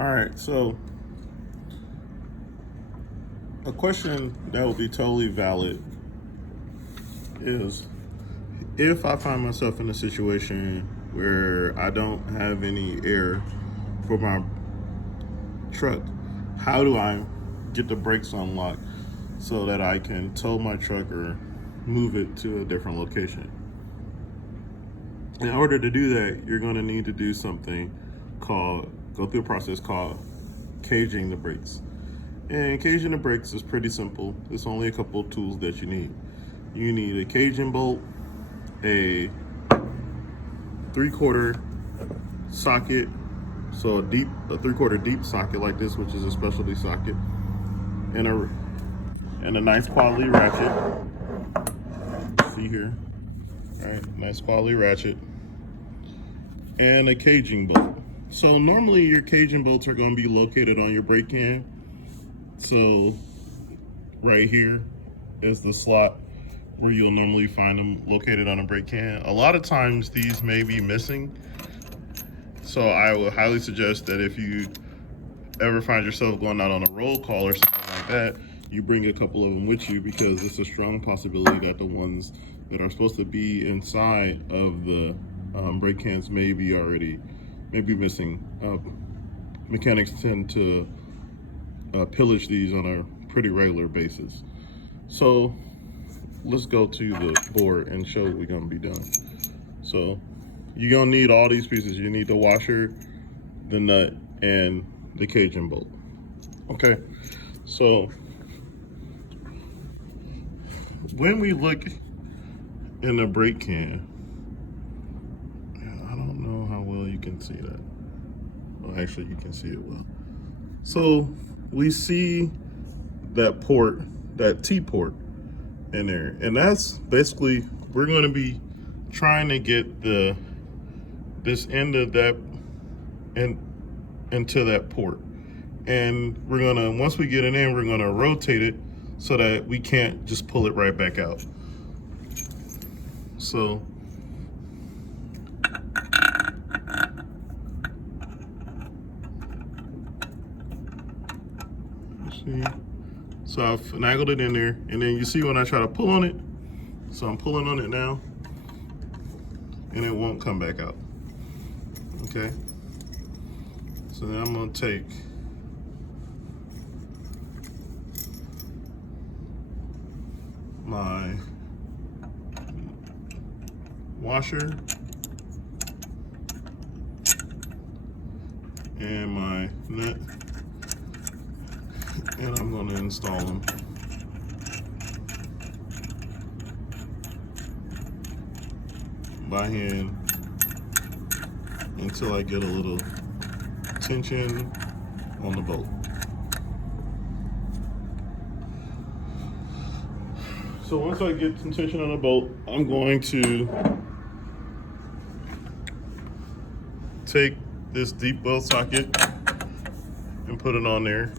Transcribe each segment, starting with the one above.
All right, so a question that would be totally valid is if I find myself in a situation where I don't have any air for my truck, how do I get the brakes unlocked so that I can tow my truck or move it to a different location? In order to do that, you're going to need to do something go through a process called caging the brakes. And caging the brakes is pretty simple. It's only a couple of tools that you need. You need a caging bolt, a 3/4 socket, so a 3/4 deep socket like this, which is a specialty socket, and a nice quality ratchet. See here, all right, nice quality ratchet, and a caging bolt. So normally your caging bolts are going to be located on your brake can. So right here is the slot where you'll normally find them located on a brake can. A lot of times these may be missing. So I would highly suggest that if you ever find yourself going out on a roll call or something like that, you bring a couple of them with you, because it's a strong possibility that the ones that are supposed to be inside of the brake cans may be missing. Mechanics tend to pillage these on a pretty regular basis. So let's go to the board and show what we're gonna be doing. So you're gonna need all these pieces. You need the washer, the nut, and the caging bolt. Okay, so when we look in the brake can, I don't know how well you can see that. Well, actually you can see it well. So we see that port, that T port in there, and that's basically, we're going to be trying to get this end of that into that port, and we're gonna, once we get it in, we're gonna rotate it so that we can't just pull it right back out. So see, so I've finagled it in there, and then you see when I try to pull on it, so I'm pulling on it now, and it won't come back out. Okay, so then I'm gonna take my washer and my nut, and I'm going to install them. By hand until I get a little tension on the bolt. So once I get some tension on the bolt, I'm going to take this deep well socket and put it on there.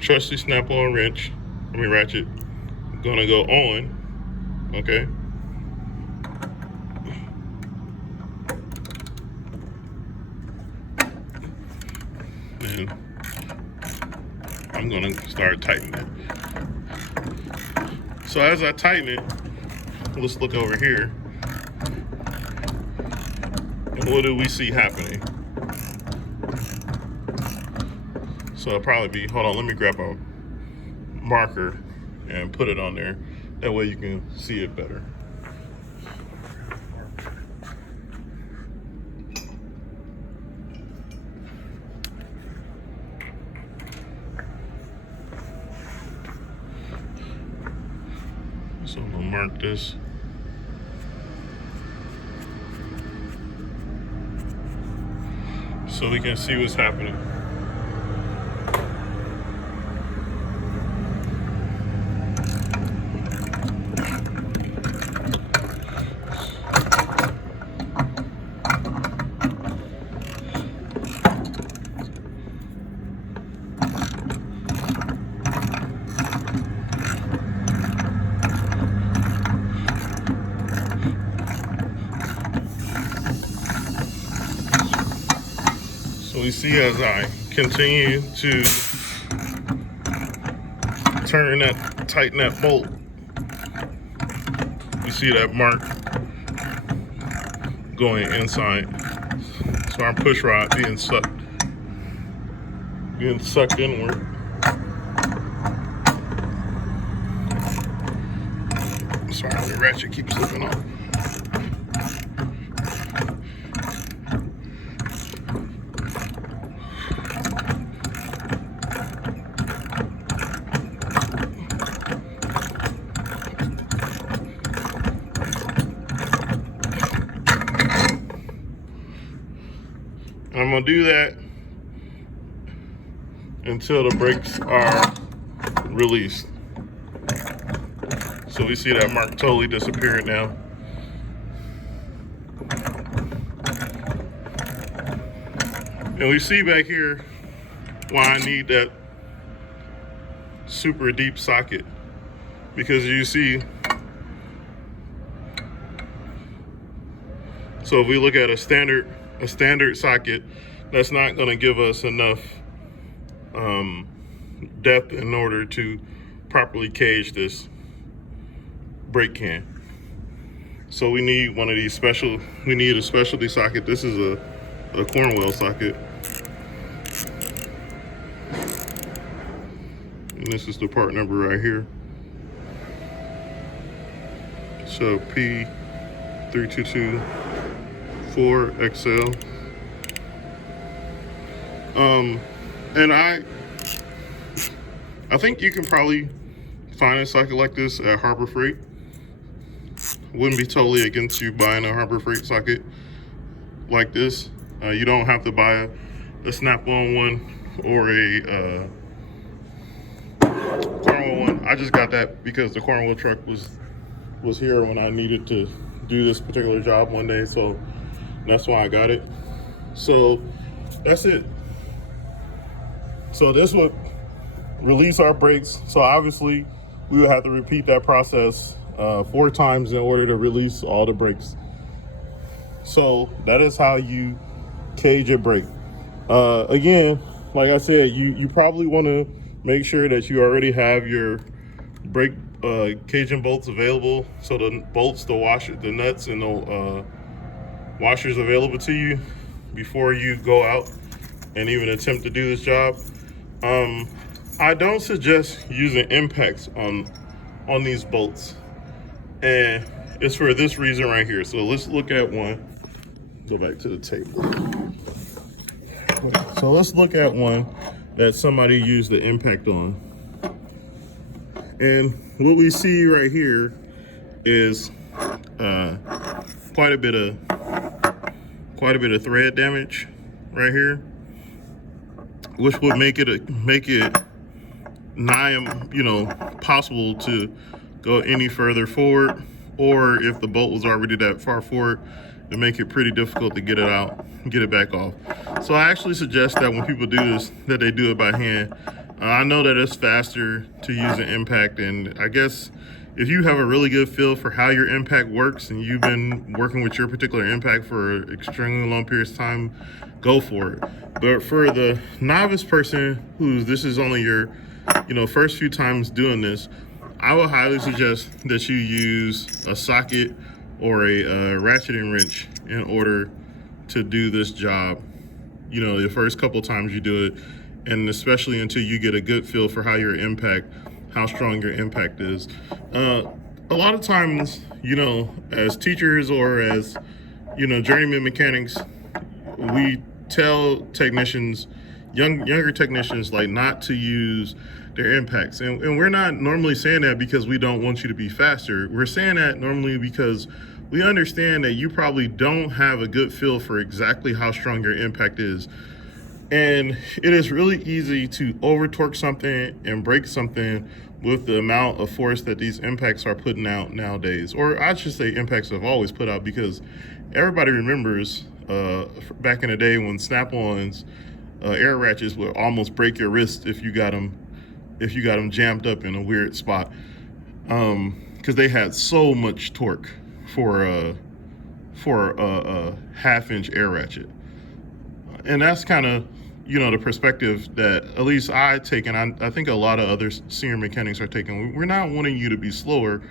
Trusty snap-on ratchet, gonna go on, okay? And I'm gonna start tightening it. So as I tighten it, let's look over here. And what do we see happening? So it'll probably be, hold on, let me grab a marker and put it on there. That way you can see it better. So I'm gonna mark this. So we can see what's happening. we see as I continue to tighten that bolt, you see that mark going inside. So our push rod being sucked inward. Sorry, the ratchet keeps slipping off. I'm gonna do that until the brakes are released. So we see that mark totally disappeared now. And we see back here why I need that super deep socket, because you see, so if we look at a standard socket, that's not going to give us enough depth in order to properly cage this brake can. So we need one of these we need a specialty socket. This is a Cornwell socket. And this is the part number right here. So P3224XL. And I think you can probably find a socket like this at Harbor Freight. Wouldn't be totally against you buying a Harbor Freight socket like this. You don't have to buy a Snap-on one or a Cornwell one. I just got that because the Cornwell truck was here when I needed to do this particular job one day, so that's why I got it. So that's it. So this would release our brakes. So obviously we would have to repeat that process 4 times in order to release all the brakes. So that is how you cage a brake. Again, like I said, you probably want to make sure that you already have your brake caging bolts available. So the bolts, the washer, the nuts, and the washers available to you before you go out and even attempt to do this job. I don't suggest using impacts on these bolts, and it's for this reason right here. So let's look at one. Go back to the table. So let's look at one that somebody used the impact on. And what we see right here is quite a bit of thread damage right here, which would make it nigh, possible to go any further forward, or if the bolt was already that far forward, to make it pretty difficult to get it out, get it back off. So I actually suggest that when people do this, that they do it by hand. I know that it's faster to use an impact, and I guess if you have a really good feel for how your impact works and you've been working with your particular impact for extremely long periods of time, go for it. But for the novice person this is only your first few times doing this, I would highly suggest that you use a socket or a ratcheting wrench in order to do this job. The first couple times you do it, and especially until you get a good feel for how strong your impact is. A lot of times, as teachers or as, journeyman mechanics, we tell technicians, younger technicians, like, not to use their impacts. And we're not normally saying that because we don't want you to be faster. We're saying that normally because we understand that you probably don't have a good feel for exactly how strong your impact is. And it is really easy to over torque something and break something with the amount of force that these impacts are putting out nowadays. Or I should say impacts have always put out, because everybody remembers back in the day when Snap-ons, air ratchets would almost break your wrist if you got them jammed up in a weird spot, because they had so much torque for a 1/2-inch air ratchet. And that's kind of you know, the perspective that at least I take, and I think a lot of other senior mechanics are taking. We're not wanting you to be slower.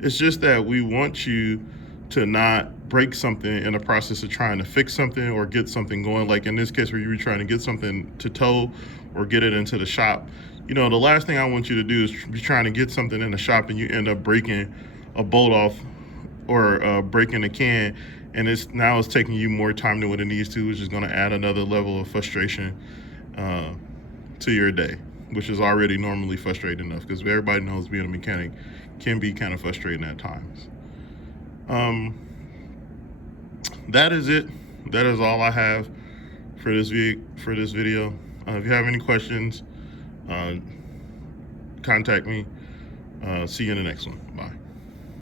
It's just that we want you to not break something in the process of trying to fix something or get something going. Like in this case where you were trying to get something to tow or get it into the shop. You know, the last thing I want you to do is be trying to get something in the shop and you end up breaking a bolt off or breaking a can, and it's taking you more time than what it needs to, which is going to add another level of frustration to your day, which is already normally frustrating enough, because everybody knows being a mechanic can be kind of frustrating at times. That is it. That is all I have for this video. If you have any questions, contact me. See you in the next one. Bye.